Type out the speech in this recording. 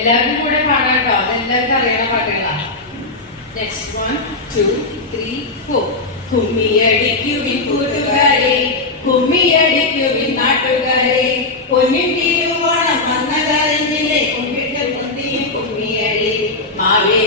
എല്ലാവർക്കും കൂടെ പാടാം കേട്ടോ. അതെല്ലാവർക്കും അറിയണ പാട്ടുകളാണ്. നെക്സ്റ്റ് 1 2 3 4. കുമ്മിയടിക്കുവിൻ കൂട്ടുകാരെ, കുമ്മിയടിക്കുവിൻ നാട്ടുകാരെ, പൊന്നിൻ തിരുവോണം വന്ന കരഞ്ഞിലെ കുമ്മിട്ട് കുന്തിയും കുമ്മിയടി. മാവേ